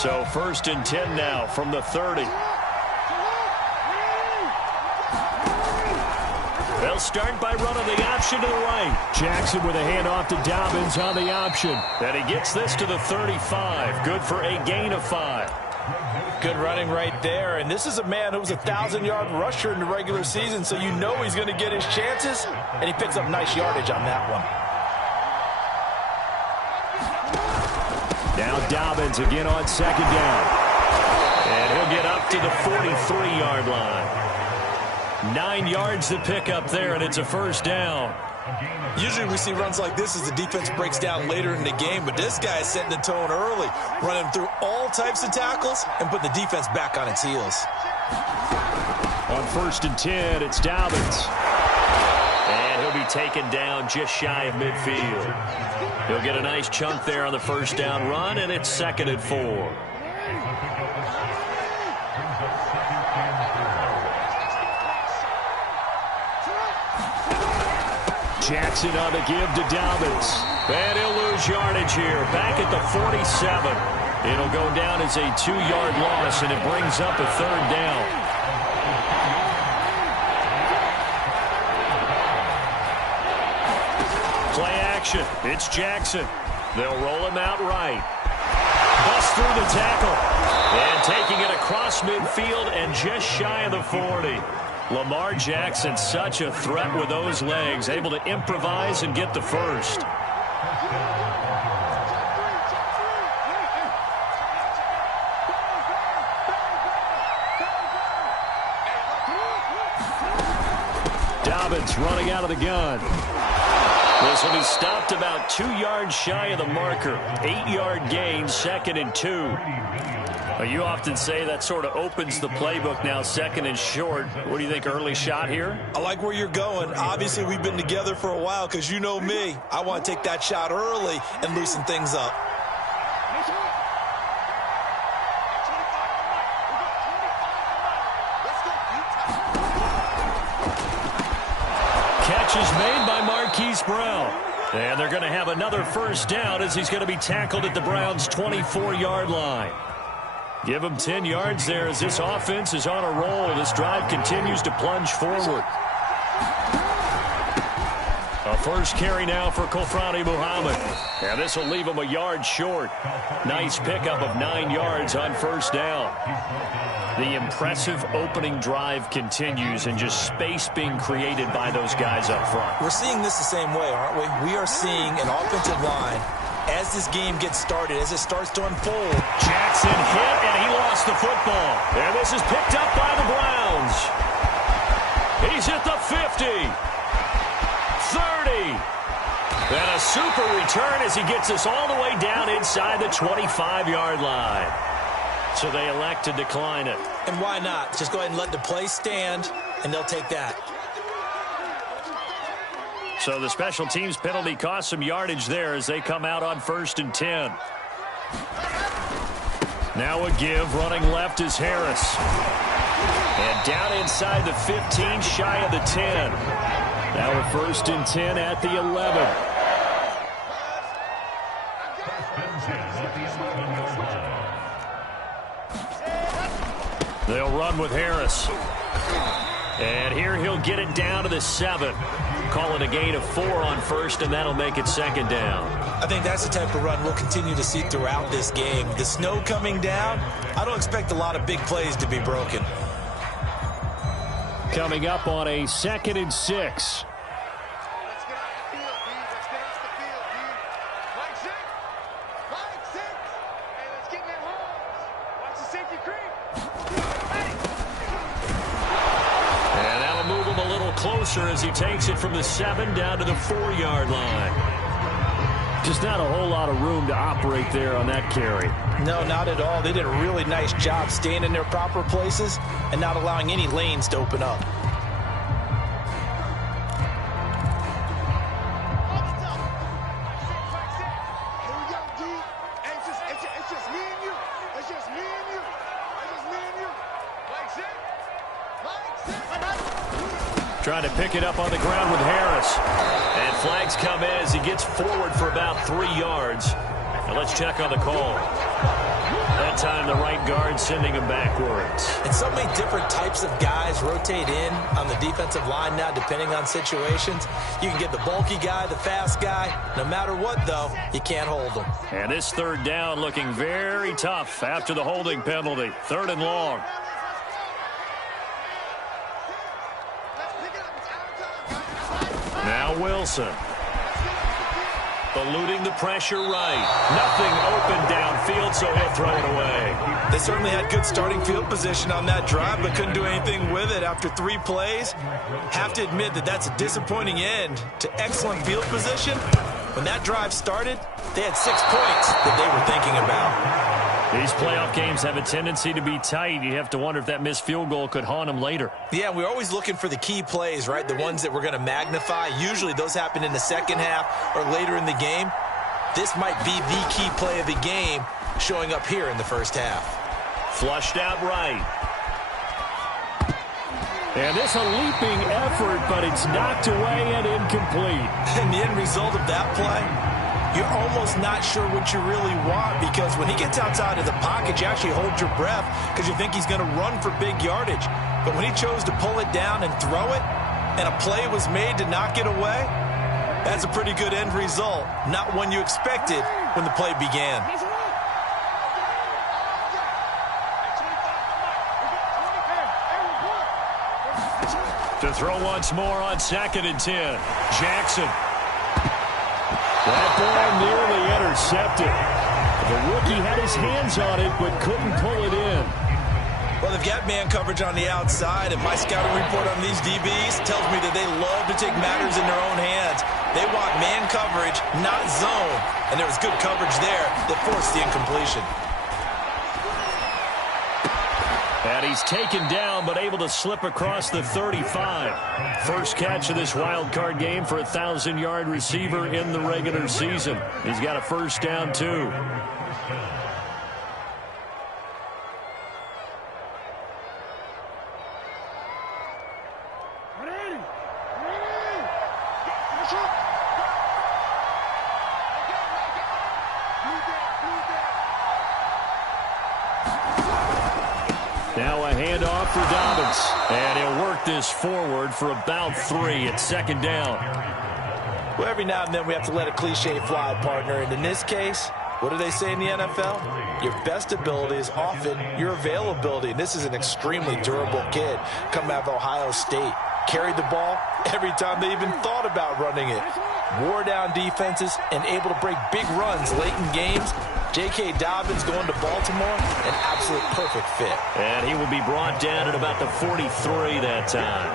So 1st and 10 now from the 30. They'll start by running the option to the right. Jackson with a handoff to Dobbins on the option. And he gets this to the 35. Good for a gain of 5. Good running right there. And this is a man who was a 1,000-yard rusher in the regular season, so you know he's going to get his chances. And he picks up nice yardage on that one. Now Dobbins again on 2nd down. And he'll get up to the 43-yard line. 9 yards to pick up there, and it's a 1st down. Usually we see runs like this as the defense breaks down later in the game, but this guy is setting the tone early, running through all types of tackles and putting the defense back on its heels. On 1st and 10, it's Dobbins. And he'll be taken down just shy of midfield. He'll get a nice chunk there on the 1st down run, and it's 2nd and 4. Jackson on the give to Dobbins. And he'll lose yardage here. Back at the 47. It'll go down as a 2-yard loss, and it brings up a 3rd down. Play action. It's Jackson. They'll roll him out right. Bust through the tackle. And taking it across midfield and just shy of the 40. Lamar Jackson, such a threat with those legs, able to improvise and get the 1st. Dobbins running out of the gun. This will be stopped about 2 yards shy of the marker. 8-yard gain, 2nd and 2. You often say that sort of opens the playbook now, 2nd and short. What do you think, early shot here? I like where you're going. Obviously, we've been together for a while because you know me. I want to take that shot early and loosen things up. Catch is made by Marquise Brown. And they're going to have another 1st down as he's going to be tackled at the Browns' 24-yard line. Give him 10 yards there as this offense is on a roll. This drive continues to plunge forward. A 1st carry now for Kofrani Muhammad. And this will leave him a yard short. Nice pickup of 9 yards on 1st down. The impressive opening drive continues, and just space being created by those guys up front. We're seeing this the same way, aren't we? We are seeing an offensive line as this game gets started, as it starts to unfold. Jackson hit, and he lost the football. And this is picked up by the Browns. He's at the 50. 30. And a super return as he gets us all the way down inside the 25-yard line. So they elect to decline it. And why not? Just go ahead and let the play stand, and they'll take that. So the special teams penalty cost some yardage there as they come out on 1st and 10. Now a give. Running left is Harris. And down inside the 15, shy of the 10. Now a 1st and 10 at the 11. They'll run with Harris. And here he'll get it down to the 7. Call it a gain of 4 on 1st, and that'll make it 2nd down. I think that's the type of run we'll continue to see throughout this game. The snow coming down, I don't expect a lot of big plays to be broken. Coming up on a 2nd and 6. Closer as he takes it from the 7 down to the 4-yard line. Just not a whole lot of room to operate there on that carry. No, not at all. They did a really nice job staying in their proper places and not allowing any lanes to open up. Trying to pick it up on the ground with Harris. And flags come in as he gets forward for about 3 yards. Now let's check on the call. That time the right guard sending him backwards. And so many different types of guys rotate in on the defensive line now, depending on situations. You can get the bulky guy, the fast guy. No matter what, though, you can't hold them. And this third down looking very tough after the holding penalty. 3rd and long. Now Wilson. Eluding the pressure right. Nothing open downfield, so he'll throw it away. They certainly had good starting field position on that drive, but couldn't do anything with it after 3 plays. Have to admit that that's a disappointing end to excellent field position. When that drive started, they had 6 points that they were thinking about. These playoff games have a tendency to be tight. You have to wonder if that missed field goal could haunt them later. Yeah, we're always looking for the key plays, right? The ones that we're going to magnify. Usually those happen in the second half or later in the game. This might be the key play of the game showing up here in the first half. Flushed out right. And this a leaping effort, but it's knocked away and incomplete. And the end result of that play, you're almost not sure what you really want, because when he gets outside of the pocket, you actually hold your breath because you think he's going to run for big yardage. But when he chose to pull it down and throw it, and a play was made to knock it away, that's a pretty good end result. Not one you expected when the play began. To throw once more on 2nd and 10. Jackson. That ball nearly intercepted. The rookie had his hands on it, but couldn't pull it in. Well, they've got man coverage on the outside, and my scouting report on these DBs tells me that they love to take matters in their own hands. They want man coverage, not zone. And there was good coverage there that forced the incompletion. And he's taken down, but able to slip across the 35. First catch of this wild card game for a 1,000-yard receiver in the regular season. He's got a first down, too. Now a handoff for Dobbins. And he'll work this forward for about 3 at 2nd down. Well, every now and then we have to let a cliche fly, partner. And in this case, what do they say in the NFL? Your best ability is often your availability. And this is an extremely durable kid coming out of Ohio State. Carried the ball every time they even thought about running it. Wore down defenses and able to break big runs late in games. J.K. Dobbins going to Baltimore, an absolute perfect fit. And he will be brought down at about the 43 that time.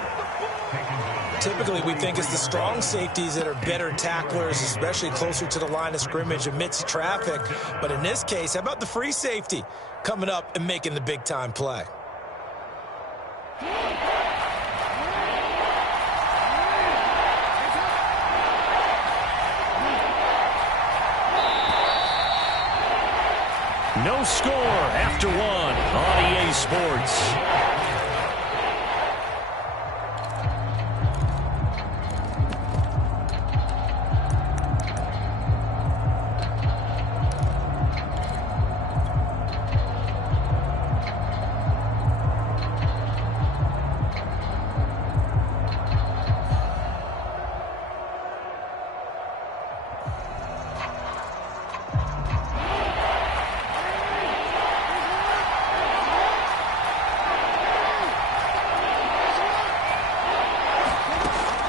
Typically, we think it's the strong safeties that are better tacklers, especially closer to the line of scrimmage amidst traffic. But in this case, how about the free safety coming up and making the big-time play? No score after 1 on EA Sports.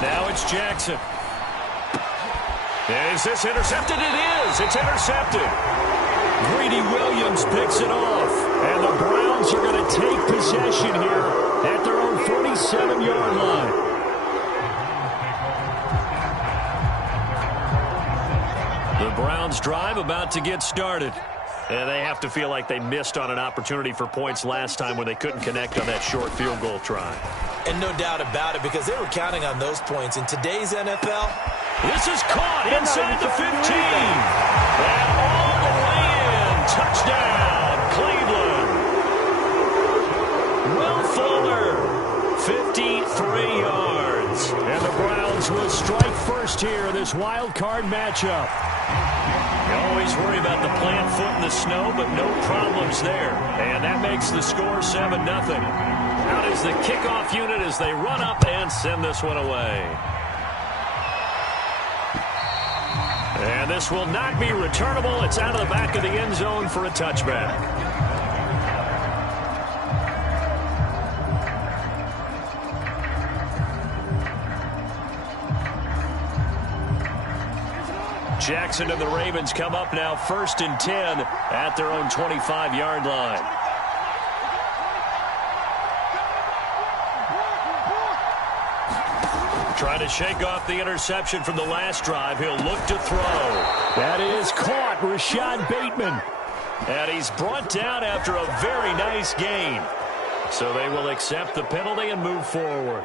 Now it's Jackson. Is this intercepted? It is. It's intercepted. Greedy Williams picks it off. And the Browns are going to take possession here at their own 47-yard line. The Browns drive about to get started. And they have to feel like they missed on an opportunity for points last time when they couldn't connect on that short field goal try. And no doubt about it, because they were counting on those points. In today's NFL, this is caught inside the 15. And all the way in. Touchdown, Cleveland. Will Fuller, 53 yards. And the Browns will strike first here in this wild card matchup. You always worry about the plant foot in the snow, but no problems there. And that makes the score 7-0. Out is the kickoff unit as they run up and send this one away. And this will not be returnable. It's out of the back of the end zone for a touchback. Jackson and the Ravens come up now 1st and 10 at their own 25-yard line. Trying to shake off the interception from the last drive. He'll look to throw. That is caught. Rashad Bateman. And he's brought down after a very nice gain. So they will accept the penalty and move forward.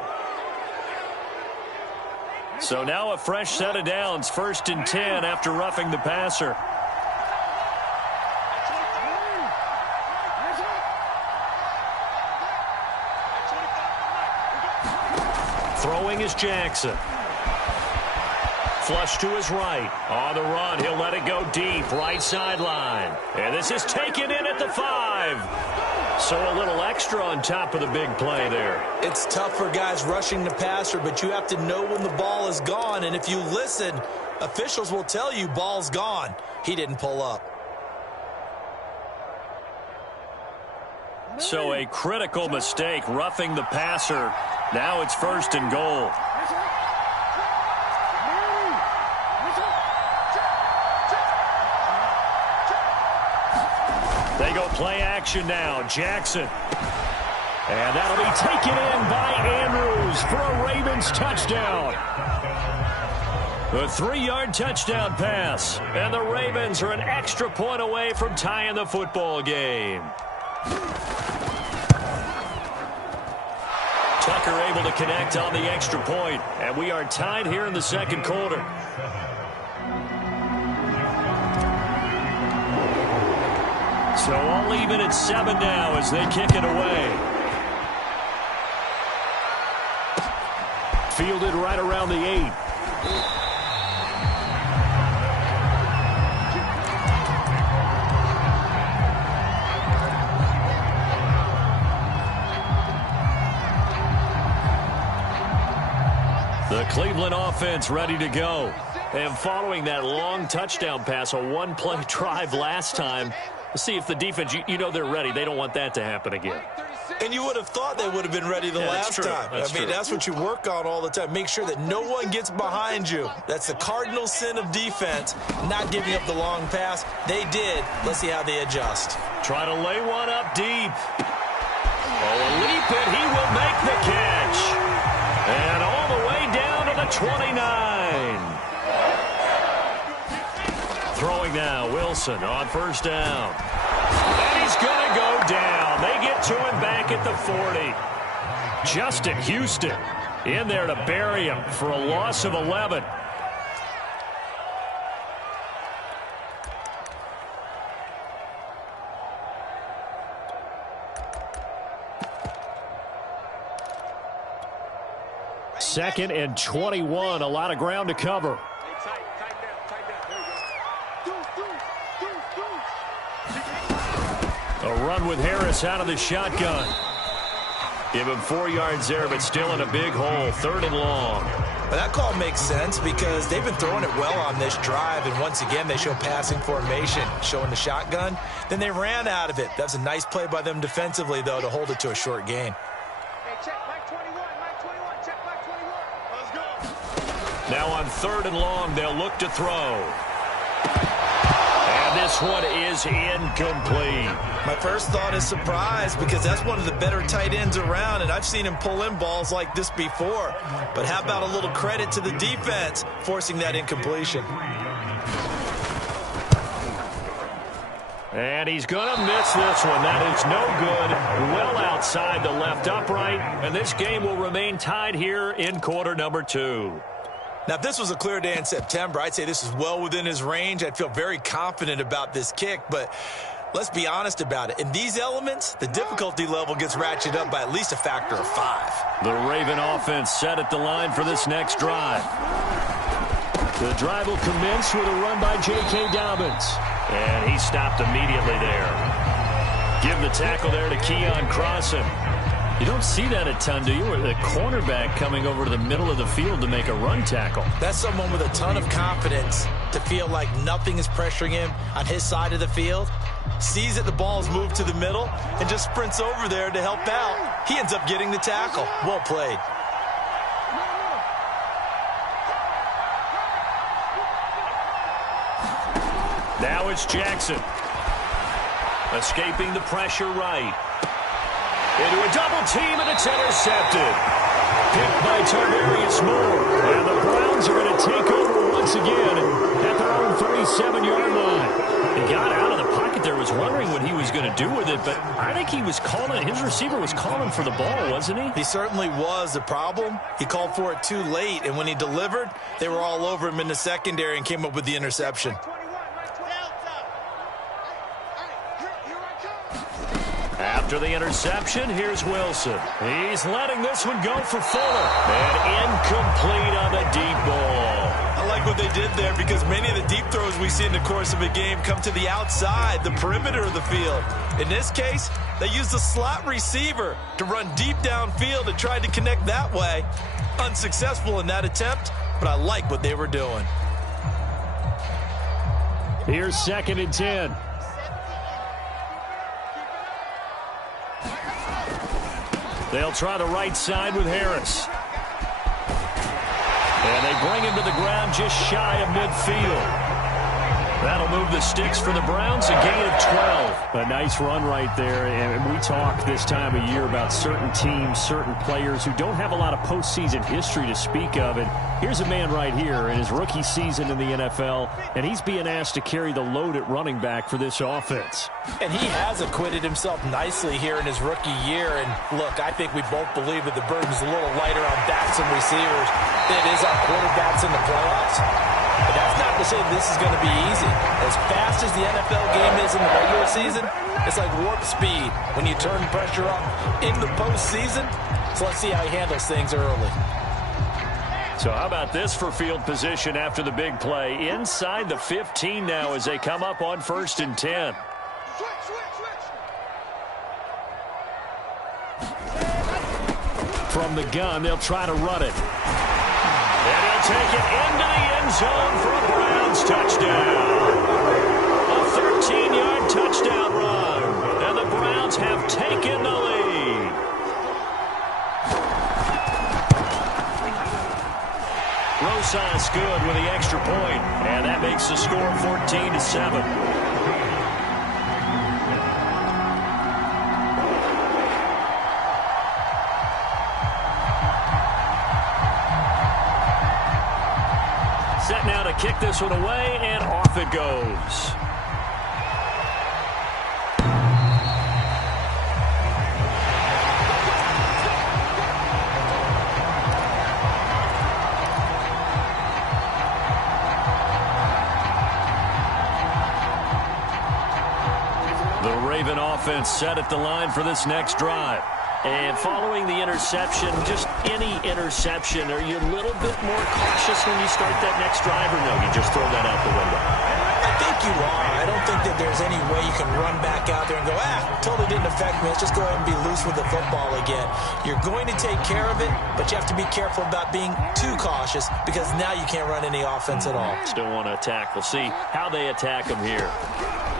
So now a fresh set of downs, 1st and 10 after roughing the passer. Throwing is Jackson. Flush to his right. On the run, he'll let it go deep, right sideline. And this is taken in at the 5. So a little extra on top of the big play there. It's tough for guys rushing the passer, but you have to know when the ball is gone. And if you listen, officials will tell you ball's gone. He didn't pull up. So a critical mistake, roughing the passer. Now it's 1st and goal. They go play action now. Jackson. And that'll be taken in by Andrews for a Ravens touchdown. A 3-yard touchdown pass. And the Ravens are an extra point away from tying the football game. Tucker able to connect on the extra point. And we are tied here in the second quarter. So all even at 7 now as they kick it away. Fielded right around the 8. The Cleveland offense ready to go. And following that long touchdown pass, a one-play drive last time, let's see if the defense, you know they're ready. They don't want that to happen again. And you would have thought they would have been ready the last time. That's what you work on all the time. Make sure that no one gets behind you. That's the cardinal sin of defense, not giving up the long pass. They did. Let's see how they adjust. Try to lay one up deep. Oh, a leap, and he will make the catch. And all the way down to the 29. Throwing now, Wilson on 1st down. And he's going to go down. They get to him back at the 40. Justin Houston in there to bury him for a loss of 11. Second and 21, a lot of ground to cover. A run with Harris out of the shotgun. Give him 4 yards there, but still in a big hole. 3rd and long. But that call makes sense because they've been throwing it well on this drive, and once again they show passing formation, showing the shotgun. Then they ran out of it. That's a nice play by them defensively, though, to hold it to a short gain. Now on 3rd and long, they'll look to throw. And this one is incomplete. My first thought is surprise because that's one of the better tight ends around, and I've seen him pull in balls like this before. But how about a little credit to the defense forcing that incompletion? And he's going to miss this one. That is no good. Well outside the left upright. And this game will remain tied here in quarter number 2. Now, if this was a clear day in September, I'd say this is well within his range. I'd feel very confident about this kick, but let's be honest about it. In these elements, the difficulty level gets ratcheted up by at least a factor of 5. The Raven offense set at the line for this next drive. The drive will commence with a run by J.K. Dobbins. And he stopped immediately there. Give the tackle there to Keon Crossan. You don't see that a ton, do you? Or the cornerback coming over to the middle of the field to make a run tackle. That's someone with a ton of confidence to feel like nothing is pressuring him on his side of the field. Sees that the ball is moved to the middle and just sprints over there to help out. He ends up getting the tackle. Well played. Now it's Jackson. Escaping the pressure right. Into a double team, and it's intercepted. Picked by Tarvarius Moore. And the Browns are going to take over once again at their own 37-yard line. He got out of the pocket there, was wondering what he was going to do with it, but I think he was calling, his receiver was calling for the ball, wasn't he? He certainly was. The problem, he called for it too late, and when he delivered, they were all over him in the secondary and came up with the interception. After the interception, here's Wilson. He's letting this one go for Fuller. And incomplete on the deep ball. I like what they did there because many of the deep throws we see in the course of a game come to the outside, the perimeter of the field. In this case, they used a slot receiver to run deep downfield and tried to connect that way. Unsuccessful in that attempt, but I like what they were doing. Here's 2nd and 10. They'll try the right side with Harris. And they bring him to the ground just shy of midfield. That'll move the sticks for the Browns, a gain of 12. A nice run right there. And we talk this time of year about certain teams, certain players who don't have a lot of postseason history to speak of. And here's a man right here in his rookie season in the NFL, and he's being asked to carry the load at running back for this offense. And he has acquitted himself nicely here in his rookie year. And look, I think we both believe that the burden's a little lighter on backs and receivers than it is on quarterbacks in the playoffs. But that's not to say this is going to be easy. As fast as the NFL game is in the regular season, it's like warp speed when you turn pressure up in the postseason. So let's see how he handles things early. So how about this for field position after the big play? Inside the 15 now as they come up on 1st and 10. From the gun, they'll try to run it. And he'll take it into the end zone for a Browns touchdown. A 13-yard touchdown run. And the Browns have taken the lead. Rosas good with the extra point. And that makes the score 14-7. Set now to kick this one away, and off it goes. The Raven offense set at the line for this next drive. And following the interception, just any interception, are you a little bit more cautious when you start that next drive, or no, you just throw that out the window? I think you are. I don't think that there's any way you can run back out there and go, totally didn't affect me. Let's just go ahead and be loose with the football again. You're going to take care of it, but you have to be careful about being too cautious because now you can't run any offense at all. Still want to attack. We'll see how they attack them here.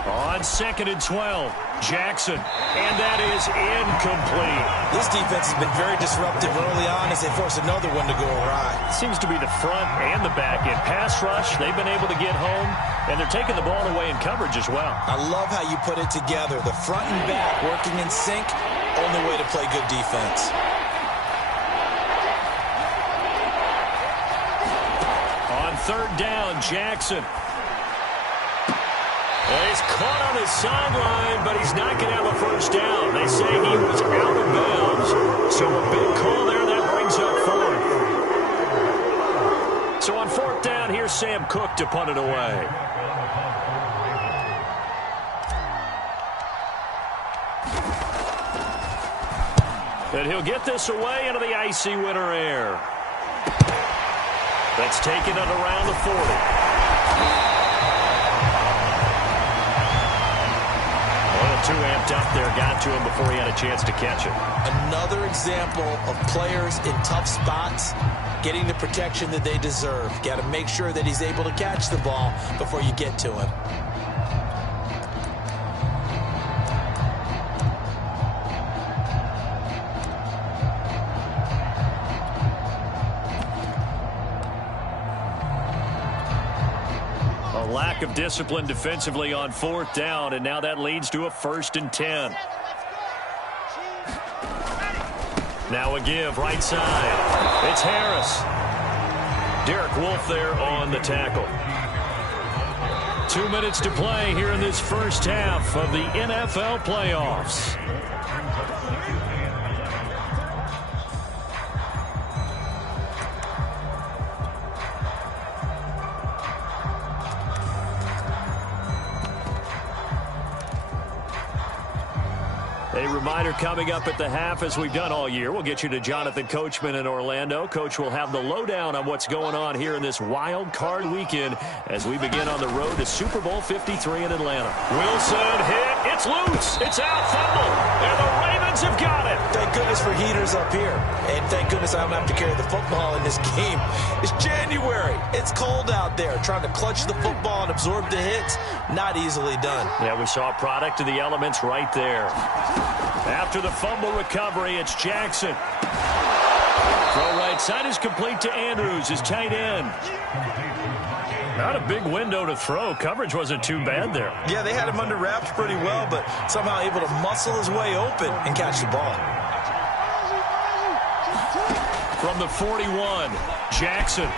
On 2nd and 12, Jackson, and that is incomplete. This defense has been very disruptive early on as they force another one to go awry. Seems to be the front and the back end. Pass rush, they've been able to get home, and they're taking the ball away in coverage as well. I love how you put it together. The front and back working in sync, only way to play good defense. On 3rd down, Jackson. He's caught on his sideline, but he's not going to have a first down. They say he was out of bounds. So a big call there, that brings up 4th. So on 4th down, here's Sam Cook to punt it away. And he'll get this away into the icy winter air. That's taken it around the 40. Too amped up there, got to him before he had a chance to catch it. Another example of players in tough spots getting the protection that they deserve. Got to make sure that he's able to catch the ball before you get to him. Lack of discipline defensively on 4th down, and now that leads to a 1st and 10. Now a give right side. It's Harris. Derek Wolfe there on the tackle. 2 minutes to play here in this first half of the NFL playoffs. A reminder coming up at the half, as we've done all year. We'll get you to Jonathan Coachman in Orlando. Coach will have the lowdown on what's going on here in this wild card weekend as we begin on the road to Super Bowl 53 in Atlanta. Wilson hit. It's loose. It's out, fumble. And the Ravens have got it. Thank goodness for heaters up here. And thank goodness I don't have to carry the football in this game. It's January. It's cold out there. Trying to clutch the football and absorb the hits, not easily done. Yeah, we saw a product of the elements right there. After the fumble recovery, it's Jackson. Throw right side is complete to Andrews, his tight end. Not a big window to throw. Coverage wasn't too bad there. Yeah, they had him under wraps pretty well, but somehow able to muscle his way open and catch the ball. From the 41, Jackson.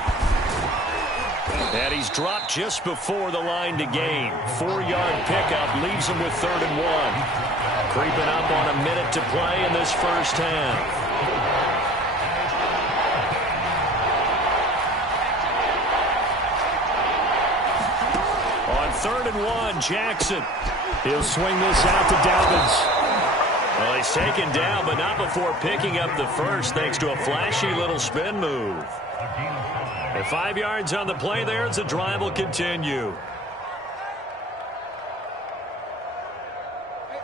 And he's dropped just before the line to gain. 4-yard pickup leaves him with 3rd and 1. Creeping up on a minute to play in this first half. On 3rd and 1, Jackson. He'll swing this out to Dobbins. Well, he's taken down, but not before picking up the first, thanks to a flashy little spin move. And 5 yards on the play there as the drive will continue.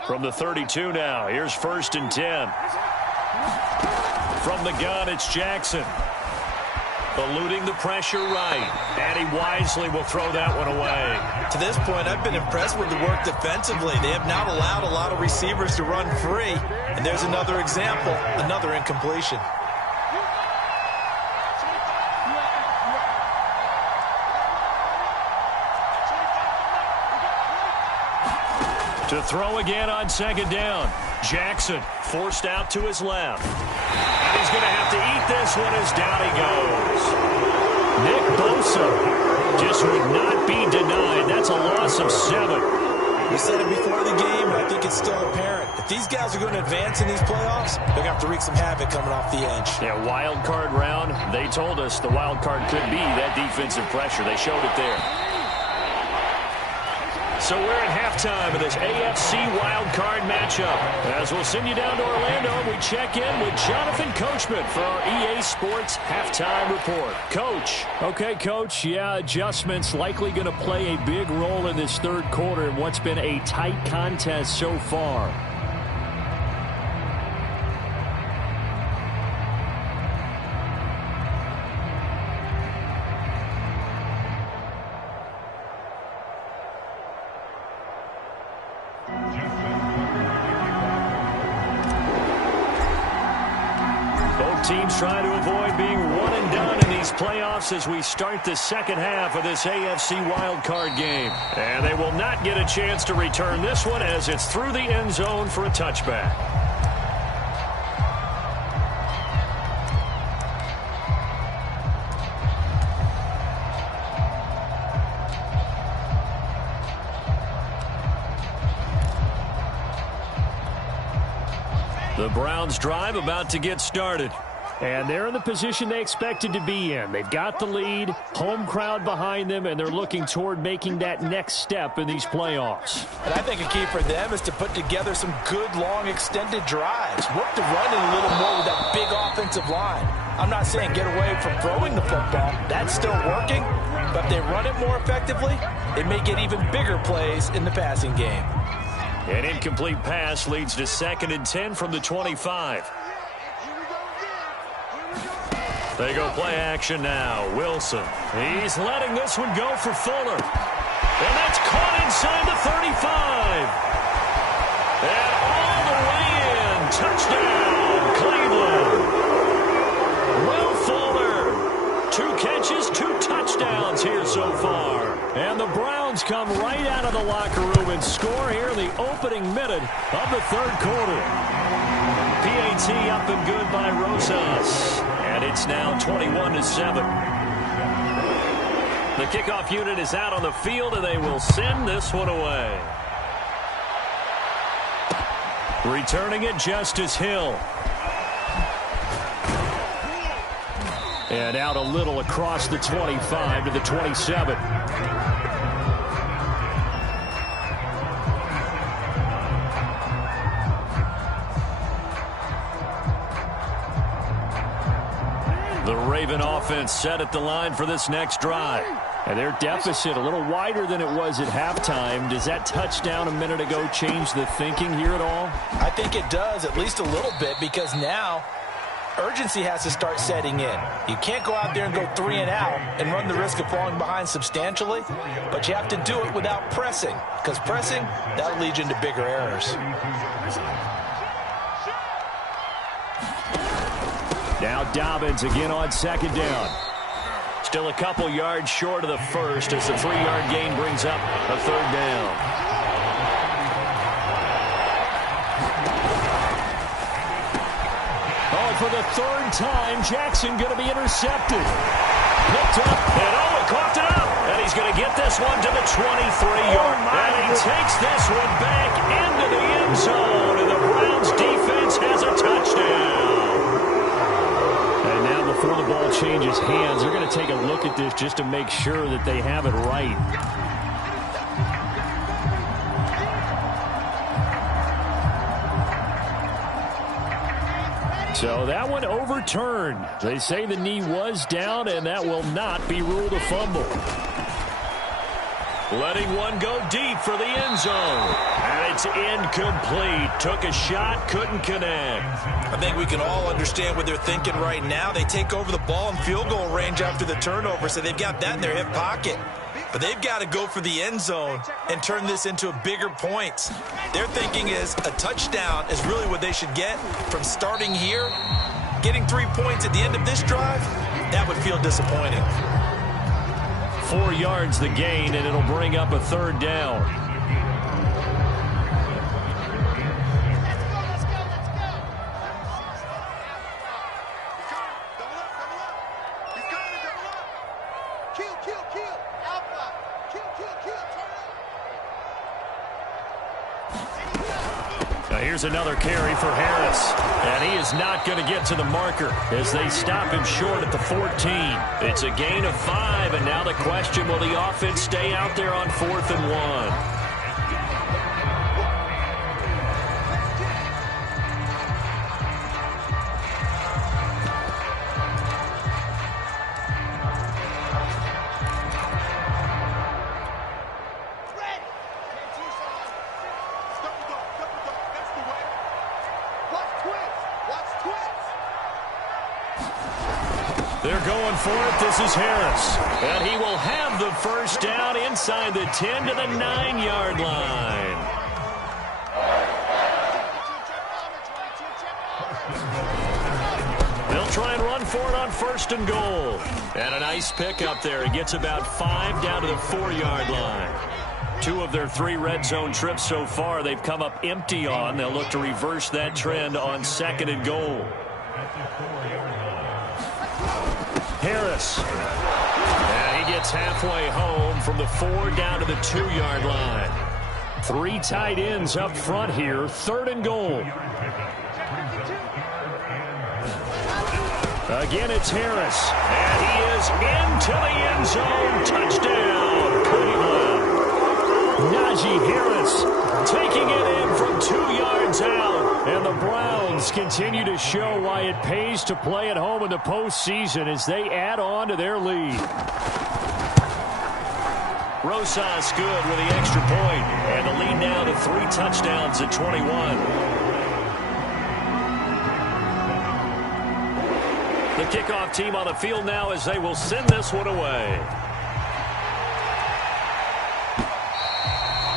From the 32 now, here's 1st and 10. From the gun, it's Jackson. Eluding the pressure right. And he wisely will throw that one away. To this point, I've been impressed with the work defensively. They have not allowed a lot of receivers to run free. And there's another example, another incompletion. To throw again on 2nd down. Jackson forced out to his left. And he's going to have to eat this one as down he goes. Nick Bosa just would not be denied. That's a loss of 7. We said it before the game, and I think it's still apparent. If these guys are going to advance in these playoffs, they're going to have to wreak some havoc coming off the edge. Yeah, wild card round. They told us the wild card could be that defensive pressure. They showed it there. So we're at halftime of this AFC wildcard matchup. As we'll send you down to Orlando, and we check in with Jonathan Coachman for our EA Sports Halftime Report. Coach. Okay, Coach. Yeah, adjustments likely going to play a big role in this 3rd quarter in what's been a tight contest so far. Teams trying to avoid being one and done in these playoffs as we start the second half of this AFC wildcard game. And they will not get a chance to return this one as it's through the end zone for a touchback. The Browns drive about to get started. And they're in the position they expected to be in. They've got the lead, home crowd behind them, and they're looking toward making that next step in these playoffs. And I think a key for them is to put together some good, long, extended drives. Work the running a little more with that big offensive line. I'm not saying get away from throwing the football. That's still working. But if they run it more effectively, it may get even bigger plays in the passing game. An incomplete pass leads to 2nd and 10 from the 25. They go play action now. Wilson. He's letting this one go for Fuller. And that's caught inside the 35. And all the way in. Touchdown, Cleveland. Will Fuller. 2 catches, 2 touchdowns here so far. And the Browns come right out of the locker room and score here in the opening minute of the 3rd quarter. PAT up and good by Rosas. And it's now 21-7. The kickoff unit is out on the field, and they will send this one away. Returning it, Justice Hill. And out a little across the 25 to the 27. The Raven offense set at the line for this next drive. And their deficit a little wider than it was at halftime. Does that touchdown a minute ago change the thinking here at all? I think it does, at least a little bit, because now urgency has to start setting in. You can't go out there and go 3 and out and run the risk of falling behind substantially, but you have to do it without pressing, because pressing, that'll lead you into bigger errors. Now Dobbins again on 2nd down. Still a couple yards short of the first as the 3-yard gain brings up a 3rd down. Oh, for the 3rd time, Jackson going to be intercepted. Picked up, and it caught it up. And he's going to get this one to the 23-yard. And he takes this one back into the end zone. And the Browns defense has a touchdown. And now before the ball changes hands, they're going to take a look at this just to make sure that they have it right. So that one overturned. They say the knee was down, and that will not be ruled a fumble. Letting one go deep for the end zone. And it's incomplete. Took a shot, couldn't connect. I think we can all understand what they're thinking right now. They take over the ball in field goal range after the turnover, so they've got that in their hip pocket. But they've got to go for the end zone and turn this into bigger points. Their thinking is a touchdown is really what they should get from starting here. Getting 3 points at the end of this drive, that would feel disappointing. 4 yards the gain, and it'll bring up a 3rd down. Here's another carry for Harris. And he is not going to get to the marker as they stop him short at the 14. It's a gain of 5, and now the question, will the offense stay out there on 4th and 1? They're going for it. This is Harris. And he will have the first down inside the 10 to the 9-yard line. They'll try and run for it on 1st and goal. And a nice pick up there. He gets about 5 down to the 4-yard line. 2 of their 3 red zone trips so far they've come up empty on. They'll look to reverse that trend on 2nd and goal. Harris. And he gets halfway home from the 4 down to the 2-yard line. 3 tight ends up front here. 3rd and goal. Again, it's Harris. And he is into the end zone. Touchdown, Cleveland. Najee Harris taking it in from 2 yards out. And the Browns continue to show why it pays to play at home in the postseason as they add on to their lead. Rosas good with the extra point. And the lead now to 3 touchdowns at 21. The kickoff team on the field now as they will send this one away.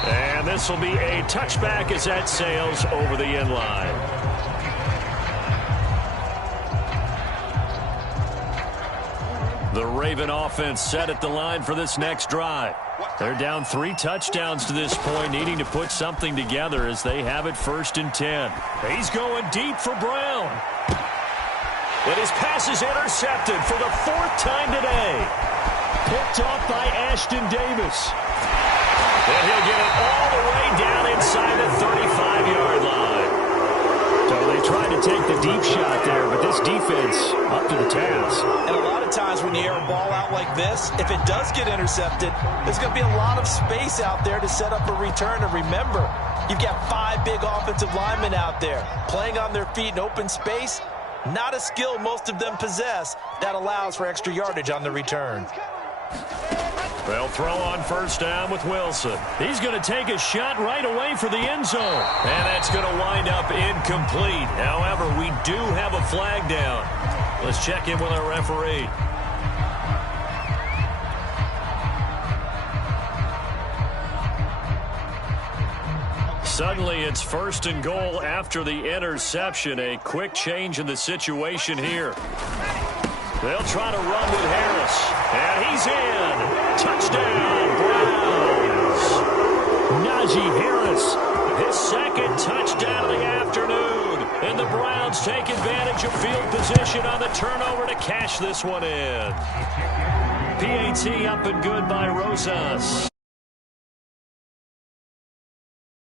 And this will be a touchback as that sails over the end line. The Raven offense set at the line for this next drive. They're down 3 touchdowns to this point, needing to put something together as they have it 1st and 10. He's going deep for Brown. But his pass is intercepted for the 4th time today. Picked off by Ashton Davis. And he'll get it all the way down inside the 35-yard line. So they tried to take the deep shot there, but this defense up to the task. And a lot of times when you air a ball out like this, if it does get intercepted, there's going to be a lot of space out there to set up a return. And remember, you've got 5 big offensive linemen out there playing on their feet in open space. Not a skill most of them possess that allows for extra yardage on the return. They'll throw on 1st down with Wilson. He's going to take a shot right away for the end zone. And that's going to wind up incomplete. However, we do have a flag down. Let's check in with our referee. Suddenly, it's 1st and goal after the interception. A quick change in the situation here. They'll try to run with Harris. And he's in. Touchdown, Browns. Najee Harris, his 2nd touchdown of the afternoon. And the Browns take advantage of field position on the turnover to cash this one in. PAT up and good by Rosas.